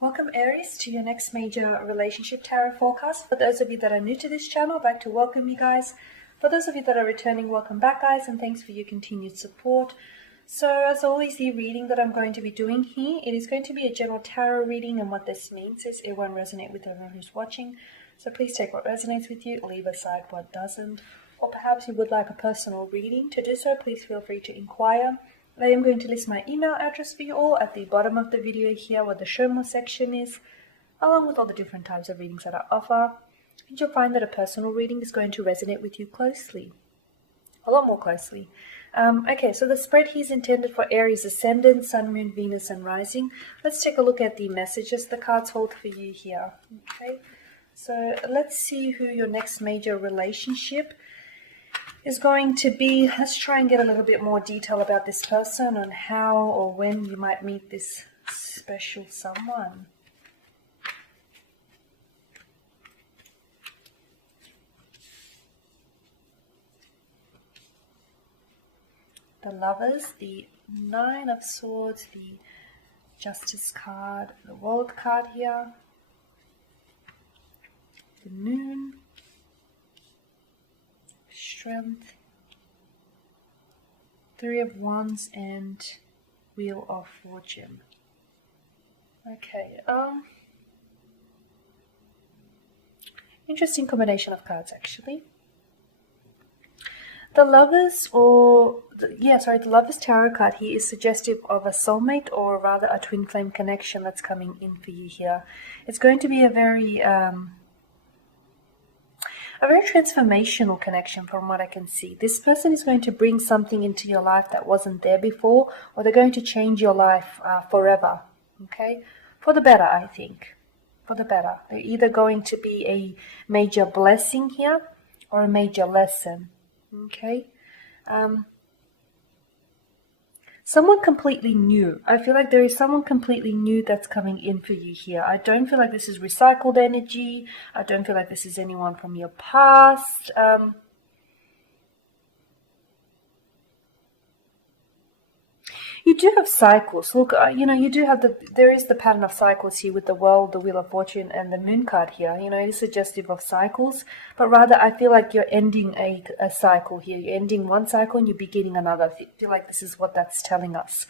Welcome Aries to your next major relationship tarot forecast. For those of you that are new to this channel, I'd like to welcome you guys. For those of you that are returning, welcome back guys, and thanks for your continued support. So as always, the reading that I'm going to be doing here, it is going to be a general tarot reading, and what this means is it won't resonate with everyone who's watching. So please take what resonates with you, leave aside what doesn't. Or perhaps you would like a personal reading. To do so, please feel free to inquire. I am going to list my email address for you all at the bottom of the video here where the show more section is, along with all the different types of readings that I offer. And you'll find that a personal reading is going to resonate with you closely, a lot more closely. Okay, so the spread here is intended for Aries Ascendant, Sun, Moon, Venus, and Rising. Let's take a look at the messages the cards hold for you here. Okay, so let's see who your next major relationship is going to be. Let's try and get a little bit more detail about this person and how or when you might meet this special someone. The Lovers, the Nine of Swords, the Justice card, the World card here, the Moon, Strength, Three of Wands, and Wheel of Fortune. Okay, interesting combination of cards actually. The Lovers, the Lovers tarot card here is suggestive of a soulmate, or rather a twin flame connection that's coming in for you here. It's going to be a very transformational connection from what I can see. This person is going to bring something into your life that wasn't there before, or they're going to change your life forever, okay? For the better, I think. For the better. They're either going to be a major blessing here or a major lesson, okay? Someone completely new. I feel like there is someone completely new that's coming in for you here. I don't feel like this is recycled energy. I don't feel like this is anyone from your past. You do have cycles. Look, you do have there is the pattern of cycles here with the World, the Wheel of Fortune, and the Moon card here. It is suggestive of cycles, but rather I feel like you're ending a cycle here. You're ending one cycle and you're beginning another. I feel like this is what that's telling us.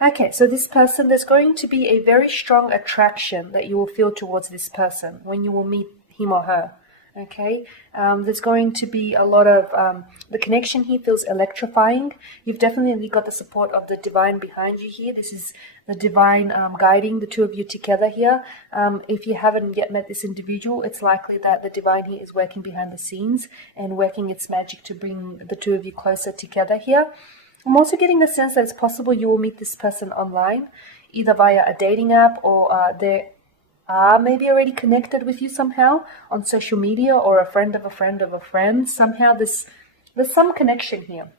Okay, so this person, there's going to be a very strong attraction that you will feel towards this person when you will meet him or her. Okay, there's going to be a lot of the connection here feels electrifying. You've definitely got the support of the divine behind you here. This is the divine guiding the two of you together here. If you haven't yet met this individual, it's likely that the divine here is working behind the scenes and working its magic to bring the two of you closer together here. I'm also getting the sense that it's possible you will meet this person online, either via a dating app, or they're maybe already connected with you somehow on social media, or a friend of a friend of a friend. Somehow there's some connection here.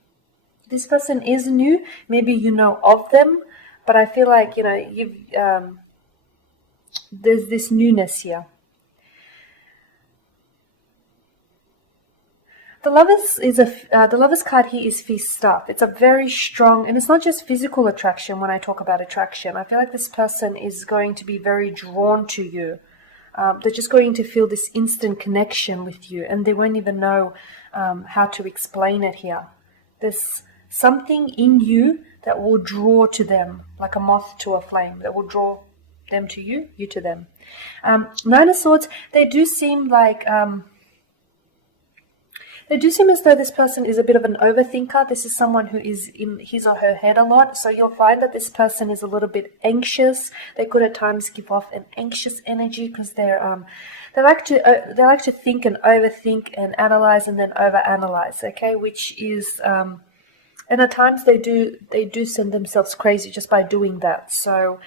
This person is new. Maybe you know of them, but I feel like there's this newness here. The Lovers card here is fierce stuff. It's a very strong, and it's not just physical attraction. When I talk about attraction, I feel like this person is going to be very drawn to you. They're just going to feel this instant connection with you, and they won't even know how to explain it here. There's something in you that will draw to them, like a moth to a flame, that will draw them to you, you to them. Nine of Swords, they do seem like... They do seem as though this person is a bit of an overthinker. This is someone who is in his or her head a lot. So you'll find that this person is a little bit anxious. They could at times give off an anxious energy because they like to think and overthink and analyze and then overanalyze. Okay, which is and at times they do send themselves crazy just by doing that. So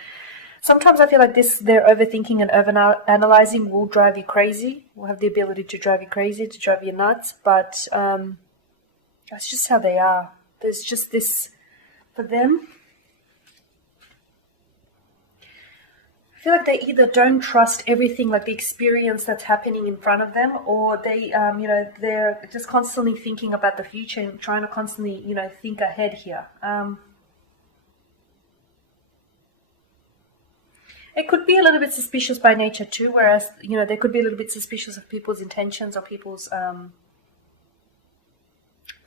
sometimes I feel like their overthinking and overanalyzing will drive you crazy, will have the ability to drive you crazy, to drive you nuts, but that's just how they are. There's just this, for them, I feel like they either don't trust everything, like the experience that's happening in front of them, or they, they're just constantly thinking about the future and trying to constantly, think ahead here. It could be a little bit suspicious by nature too, whereas, you know, they could be a little bit suspicious of people's intentions or people's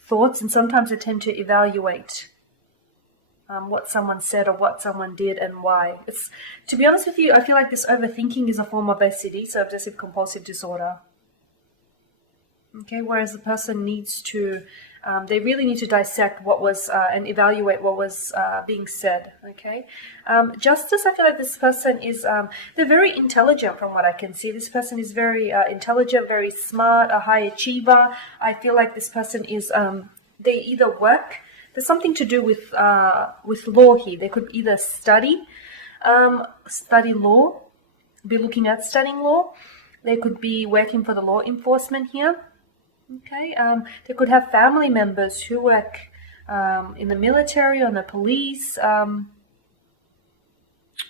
thoughts, and sometimes they tend to evaluate what someone said or what someone did and why. It's, to be honest with you, I feel like this overthinking is a form of OCD, so obsessive compulsive disorder. Okay, whereas the person needs to, they really need to dissect what was and evaluate what was being said. Okay, justice. I feel like this person is, they're very intelligent from what I can see. This person is very intelligent, very smart, a high achiever. I feel like this person is, they either work. There's something to do with law here. They could either study law, be looking at studying law. They could be working for the law enforcement here. Okay, they could have family members who work in the military or in the police,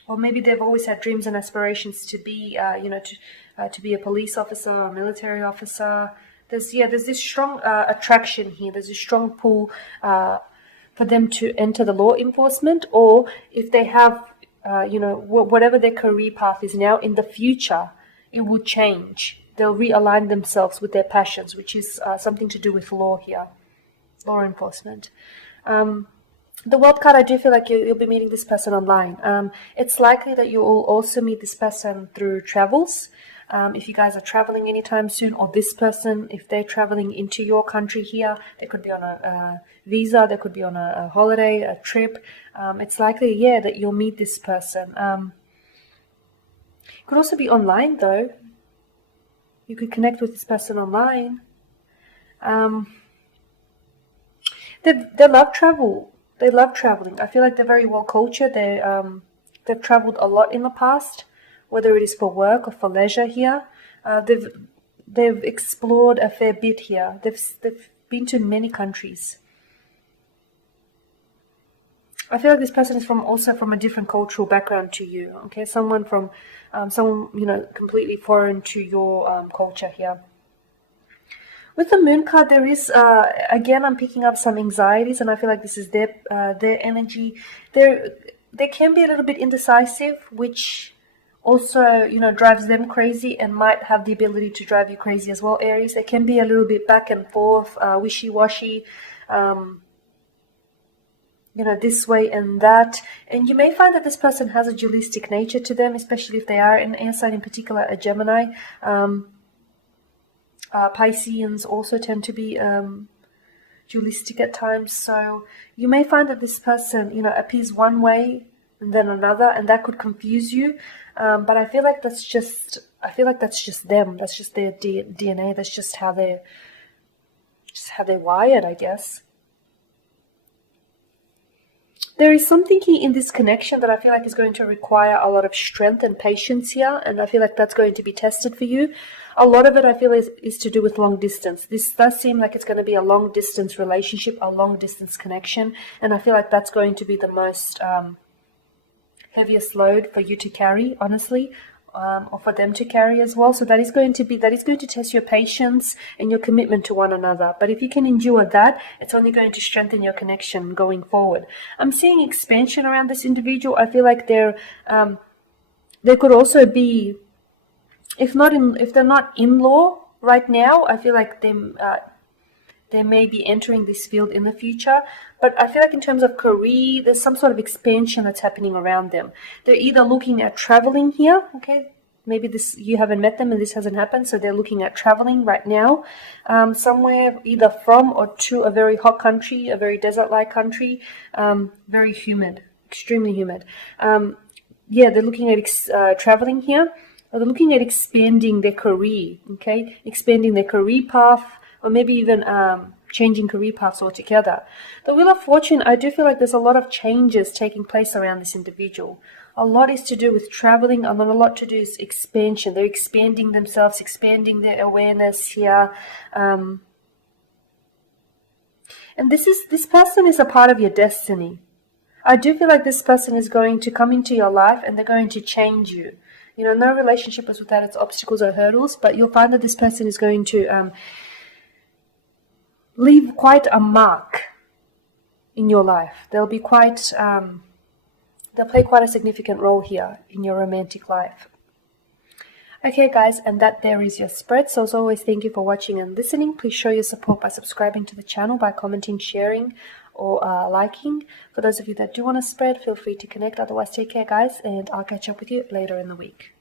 or maybe they've always had dreams and aspirations to be, to be a police officer or a military officer. There's this strong attraction here. There's a strong pull for them to enter the law enforcement, or if they have, whatever their career path is now, in the future, it will change. They'll realign themselves with their passions, which is something to do with law here, law enforcement. The world card, I do feel like you'll be meeting this person online. It's likely that you will also meet this person through travels. If you guys are traveling anytime soon, or this person, if they're traveling into your country here, they could be on a visa, they could be on a holiday, a trip. It's likely, that you'll meet this person. It could also be online, though. You could connect with this person online. They love travel. They love traveling. I feel like they're very well cultured. They've traveled a lot in the past, whether it is for work or for leisure here. They've explored a fair bit here. They've been to many countries. I feel like this person is also from a different cultural background to you. Okay, someone completely foreign to your culture here. With the moon card, there is again, I'm picking up some anxieties, and I feel like this is their energy. They can be a little bit indecisive, which also drives them crazy and might have the ability to drive you crazy as well, Aries. They can be a little bit back and forth, wishy-washy. This way and that. And you may find that this person has a dualistic nature to them, especially if they are an air sign, in particular a Gemini. Pisceans also tend to be dualistic at times. So you may find that this person, appears one way and then another, and that could confuse you. But I feel like that's just them. That's just their DNA. That's just how they're wired, I guess. There is something here in this connection that I feel like is going to require a lot of strength and patience here, and I feel like that's going to be tested for you. A lot of it, I feel, is to do with long distance. This does seem like it's going to be a long distance relationship, a long distance connection, and I feel like that's going to be the most heaviest load for you to carry, honestly, or for them to carry as well. So that is going to test your patience and your commitment to one another. But if you can endure that, it's only going to strengthen your connection going forward. I'm seeing expansion around this individual. I feel like there could also be, if they're not in law right now, I feel like they may be entering this field in the future. But I feel like in terms of career, there's some sort of expansion that's happening around them. They're either looking at traveling here, okay? Maybe you haven't met them and this hasn't happened, so they're looking at traveling right now, somewhere either from or to a very hot country, a very desert-like country, very humid, extremely humid. They're looking at traveling here. Or they're looking at expanding their career, okay? Expanding their career path, or maybe even changing career paths altogether. The Wheel of Fortune, I do feel like there's a lot of changes taking place around this individual. A lot is to do with traveling, and then a lot to do is expansion. They're expanding themselves, expanding their awareness here. And this person is a part of your destiny. I do feel like this person is going to come into your life and they're going to change you. No relationship is without its obstacles or hurdles, but you'll find that this person is going to leave quite a mark in your life. They'll be quite They'll play quite a significant role here in your romantic life. Okay guys, and that there is your spread. So as always, thank you for watching and listening. Please show your support by subscribing to the channel, by commenting, sharing, or liking. For those of you that do want to spread, feel free to connect. Otherwise, take care guys, and I'll catch up with you later in the week.